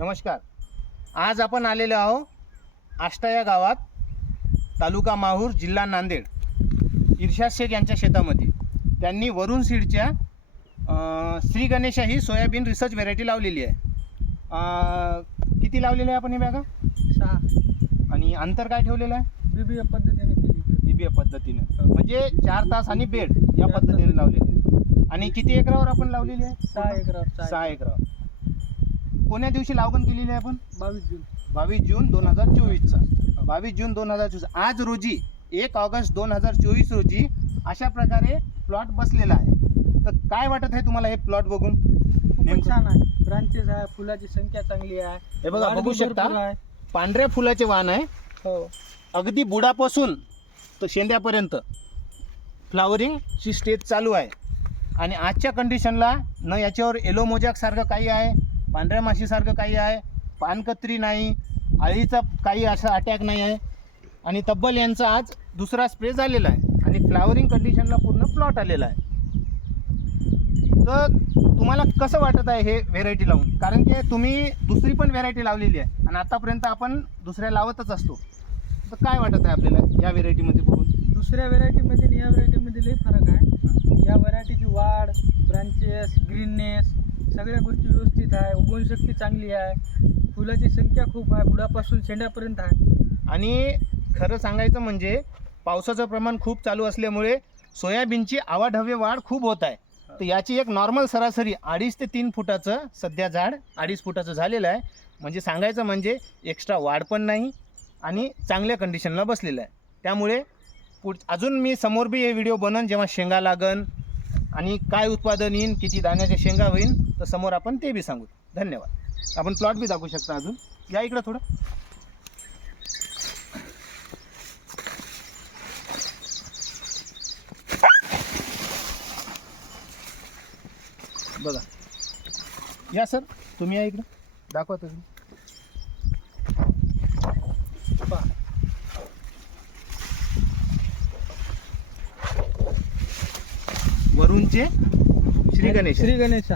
नमस्कार. आज आपण आलेलो आहो आष्टा या गावात तालुका माहूर जिल्हा नांदेड. इर्शाद शेख यांच्या शेतामध्ये. त्यांनी वरुण सीडच्या श्री गणेशा ही सोयाबीन रिसर्च व्हेरायटी लावलेली आहे. किती लावलेली आहे आपण हे बॅगा? सहा. आणि अंतर काय ठेवलेलं आहे? बी बी एफ पद्धतीने केली बी बी एफ पद्धतीनं. म्हणजे चार तास आणि बेड या पद्धतीने लावलेली आहे. आणि किती एकरावर आपण लावलेली आहे? सहा एकरावर सहा एकरावर. कोण्या दिवशी लागवण केलेली आहे आपण? बावीस जून. बावीस जून दोन हजार चोवीसचा. बावीस जून दोन हजार चोवीस. आज रोजी एक ऑगस्ट दोन हजार चोवीस रोजी अशा प्रकारे प्लॉट बसलेला आहे. तर काय वाटत आहे तुम्हाला हे प्लॉट बघून? छान आहे. ब्रांचेस आहे फुलाची संख्या चांगली आहे. हे बघा बघू शकता. पांढऱ्या फुलाचे वाण आहे. हो. अगदी बुडापासून तर शेंड्यापर्यंत फ्लावरिंगची स्टेज चालू आहे. आणि आजच्या कंडिशनला न याच्यावर येलो मोजॅकसारखं काही आहे. पांढऱ्या माशीसारखं काही आहे. पानकत्री नाही. आळीचा काही असा अटॅक नाही आहे. आणि तब्बल यांचा आज दुसरा स्प्रे झालेला आहे. आणि फ्लावरिंग कंडिशनला पूर्ण प्लॉट आलेला आहे. तर तुम्हाला कसं वाटत आहे हे व्हेरायटी लावून? कारण की तुम्ही दुसरी पण व्हेरायटी लावलेली आहे. आणि आतापर्यंत आपण दुसऱ्या लावतच असतो. तर काय वाटत आहे आपल्याला या व्हेरायटीमध्ये बघून? दुसऱ्या व्हेरायटीमध्ये आणि या व्हेरायटीमध्ये लई फरक आहे. या व्हेरायटीची वाढ ब्रांचेस ग्रीननेस सगळ्या गोष्टी व्यवस्थित आहे उगवण शक्ती चांगली आहे फुलाची संख्या खूप आहे बुडापासून शेंड्यापर्यंत आहे. आणि खरं सांगायचं म्हणजे पावसाचं प्रमाण खूप चालू असल्यामुळे सोयाबीनची आवाढव्य वाढ खूप होत आहे. तर याची एक नॉर्मल सरासरी अडीच ते तीन फुटाचं सध्या झाड अडीच फुटाचं झालेलं आहे. म्हणजे सांगायचं म्हणजे एक्स्ट्रा वाढ पण नाही आणि चांगल्या कंडिशनला बसलेलं आहे. त्यामुळे पुढ अजून मी समोर बी हे व्हिडिओ बनन जेव्हा शेंगा लागन आणि काय उत्पादन येईन किती दाण्याच्या शेंगा होईन तर समोर आपण ते बी सांगू. धन्यवाद. आपण प्लॉट बी दाखवू शकता अजून. या इकडं थोडं. बघा. या सर. तुम्ही या इकडं. दाखवा तुम्ही वरुणचे श्री गणेश. श्री गणेशा.